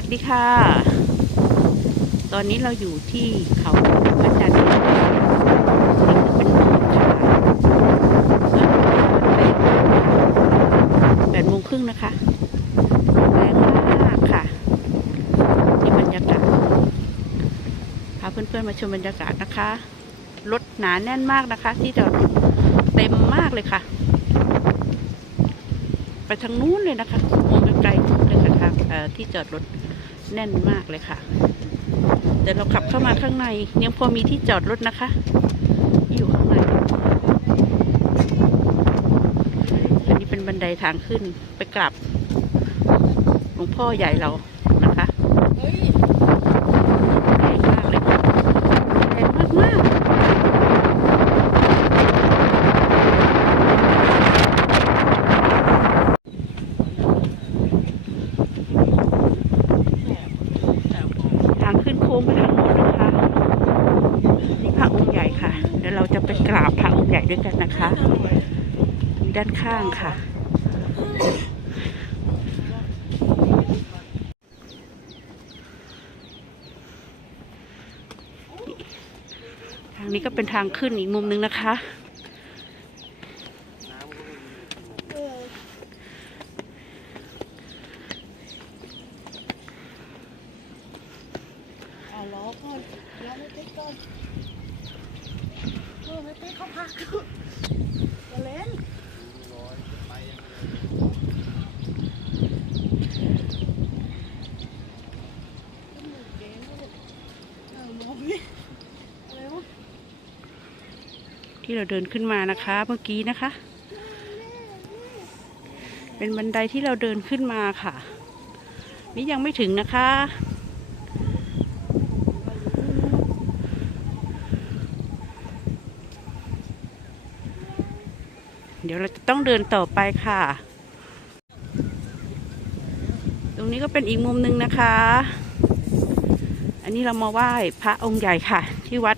วัสดีค่ะ ตอนนี้เราอยู่ที่เขาพระจันทร์นี่เป็นโบสถ์ค่ะแปดโมงครึ่งนะคะแรงมากค่ะนี่บรรยากาศพาเพื่อนๆมาชมบรรยากาศนะคะรถหนาแน่นมากนะคะ ที่จอดรถเต็มมากเลยค่ะ ไปทางนู้นเลยนะคะมองไกลๆเลยค่ะที่จอดรถ แน่นมากเลยค่ะแต่เราขับเข้ามาข้างใน ยังพอมีที่จอดรถนะคะ อยู่ข้างในอันนี้เป็นบันไดทางขึ้นไปกลับหลวงพ่อใหญ่เรานะคะแรงมากเลยค่ะแรงมากมากๆ ทางขึ้นโค้งไปทางโน้นนะคะ นี่พระองค์ใหญ่ค่ะ เดี๋ยวเราจะไปกราบพระองค์ใหญ่ด้วยกันนะคะ ด้านข้างค่ะ ทางนี้ก็เป็นทางขึ้นอีกมุมนึงนะคะเอาล้อก่อนล้อไม่ติดก่อนเออไม่ติดเขาพักจะเล่นจมูกแดงเลยเออมองนี่อะไรวะ ที่เราเดินขึ้นมานะคะ เมื่อกี้นะคะ เป็นบันไดที่เราเดินขึ้นมาค่ะ นี่ยังไม่ถึงนะคะเดี๋ยวเราจะต้องเดินต่อไปค่ะ ตรงนี้ก็เป็นอีกมุมหนึ่งนะคะ อันนี้เรามาไหว้พระองค์ใหญ่ค่ะ ที่วัด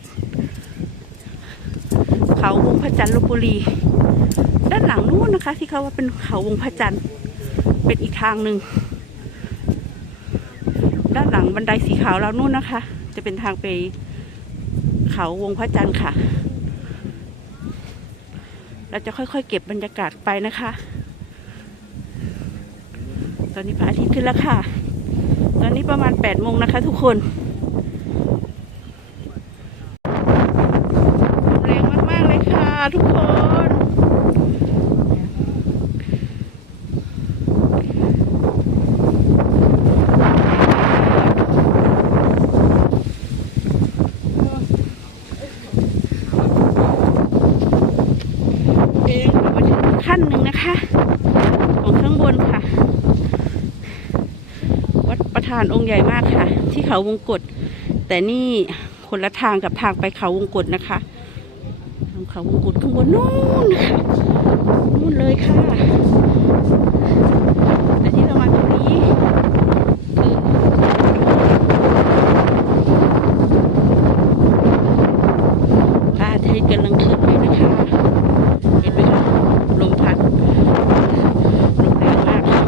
เขาวงพระจันทร์ลบบุรี ด้านหลังนู้นนะคะ ที่เขาว่าเป็นเขาวงพระจันทร์เป็นอีกทางหนึ่งด้านหลังบันไดสีขาวเรานู่นนะคะ จะเป็นทางไปเขาวงพระจันทร์ค่ะ เราจะค่อยๆ เก็บบรรยากาศไปนะคะ ตอนนี้พระอาทิตย์ขึ้นแล้วค่ะ ตอนนี้ประมาณ8ปดโมงนะคะทุกคนลมแรงมากๆเลยค่ะ ทุกคนเองมาถึงขั้นหนึ่งนะคะ ของข้างบนค่ะ วัดประธานองค์ใหญ่มากค่ะ ที่เขาวงกฏแต่นี่คนละทางกับทางไปเขาวงกฏนะคะ เขาวงกฏข้างบนนู่นค่ะนู่นเลยค่ะแต่ที่เรามาตรงนี้คือพระอาทิตย์กำลังขึ้นเลยนะคะ เห็นไหมคะลมพัดลมแรงมากค่ะ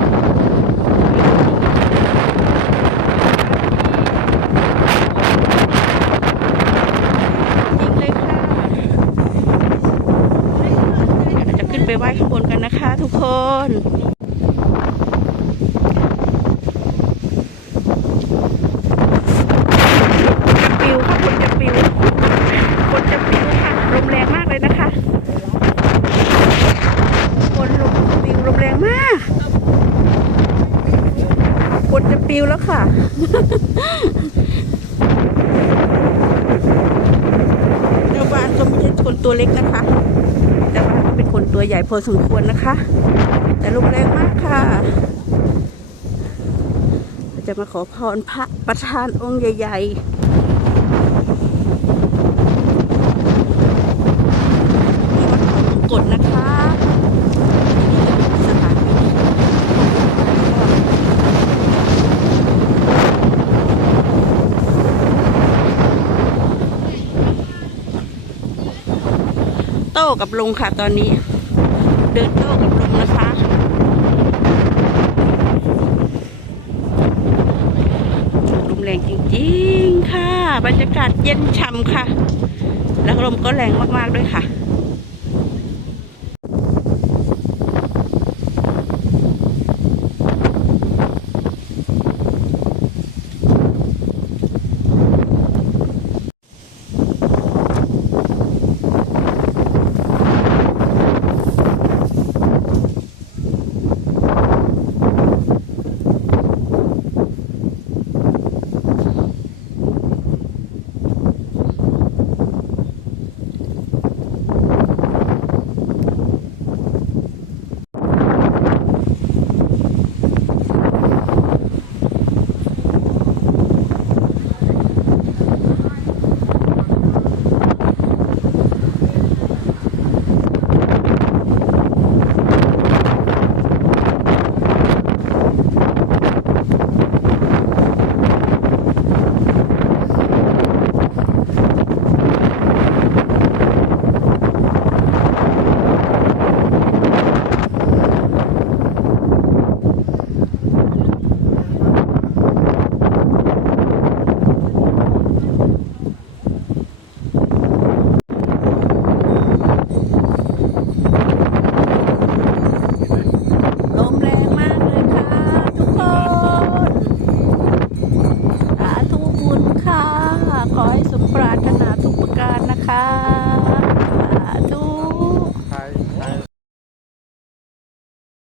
จริงเลยค่ะเดี๋ยวเราจะขึ้น ไหว้ข้างบนกันนะคะ ทุกคนปิวค่ะคนจะปิวคนจะปิวค่ะลมแรงมากเลยนะคะคนลมปิวลมแรงมากคนจะปิวแล้วค่ะเจ้าบ้านก็ไม่ใช่คนตัวเล็กนะคะ เป็นคนตัวใหญ่พอสมควรนะคะ แต่ลมแรงมากค่ะ จะมาขอพรพระประธานองค์ใหญ่ ๆ ที่วัดเขาวงกฏนะคะสถานที่โต้กับลุงค่ะตอนนี้ เดินโต้กับลุงนะคะลมแรงจริงๆค่ะ บรรยากาศเย็นฉ่ำค่ะ แล้วลมก็แรงมากๆด้วยค่ะ